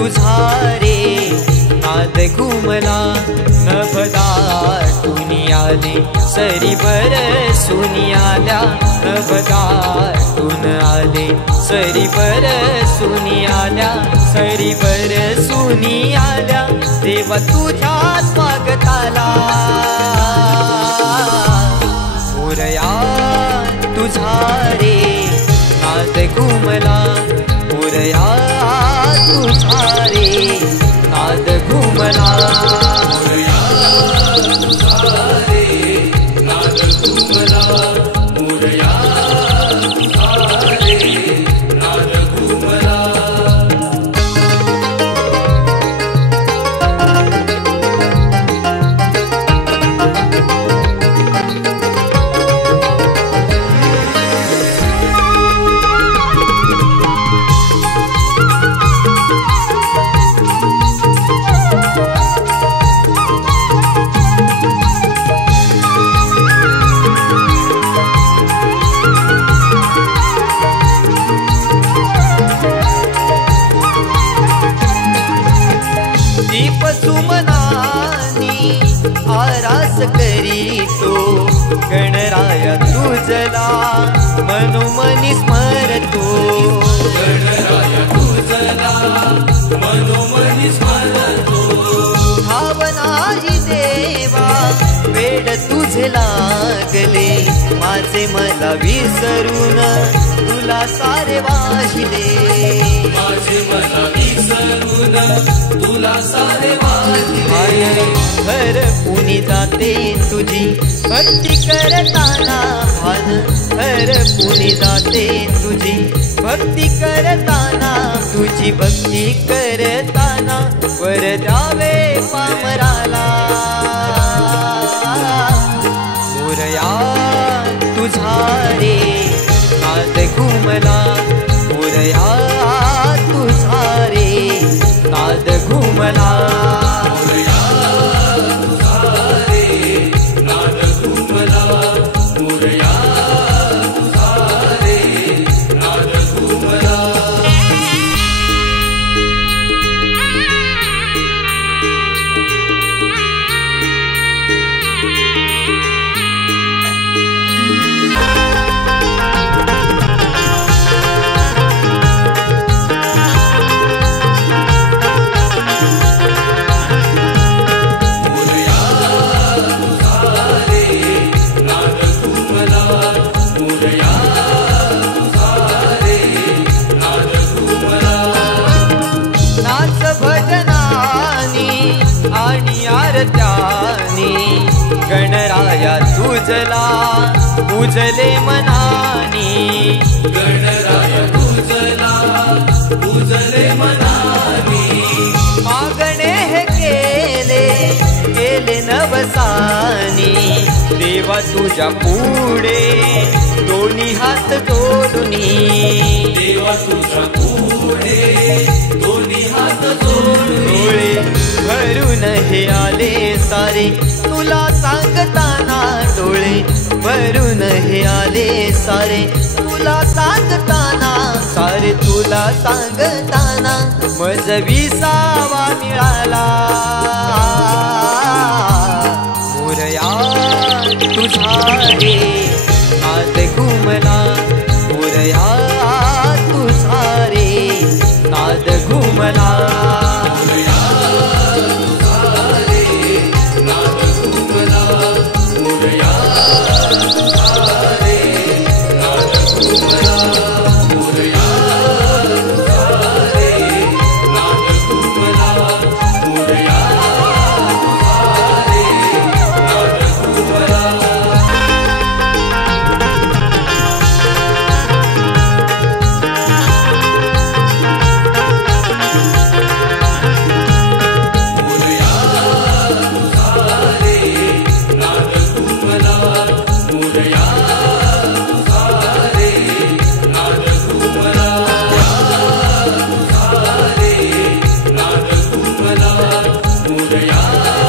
तुझा रे नाद घुमला नभदाटून आले सरी बरसून आल्या नभदाटून आले सरी बरसून आल्या सरी बरसून आल्या देवा तुझ्या स्वागताला मोरया तुझा रे नाद घुमला मोरया तुझा रे नाद घुमला मोरया तुझा रे नाद घुमला मोरया तुझा रे नाद घुमला दीप सुमनानी आरास करीतो गणराया तुझला मनोमनी स्मरतो गणराया तुझला मनोमनी स्मरतो भावनाही देवा वेड तुझे लागले माझे मला विसरून तुला सारे वाहिले माझे मला विसरून तुला सारे वाहिले भर पुनी जाते तुझी भक्ती करताना भान भर पुनी जाते तुझी भक्ती करताना तुझी भक्ती करताना वर द्यावे पामराला मोरया तुझा रे नाद घुमला मोरया तुझा रे नाद घुमला मोरया तुझा रे नाद घुमला मोरया तुझा रे नाद घुमला नाच भजनानी आणि आरत्यानी गणराया तुझला पूजले मनानी गणराया तुझला पूजले मनानी मागणे हे केले नवसानी देवा तुझ्या पुढे दोन्ही हात जोडूनी देवा तुझ्या पुढे दोन्ही हात जोडूनी भरून हे आले सारे तुला सांगताना डोळे भरून हे आले सारे तुला सांगताना सारे तुला सांगताना मज विसावा मिळाला मोरया तुझा रे नाद घुमला मोरया तुझा रे नाद घुमला मोरया तुझा रे नाद घुमला मोरया तुझा रे नाद घुमला मोरया तुझा रे नाद घुमला मोरया मोरया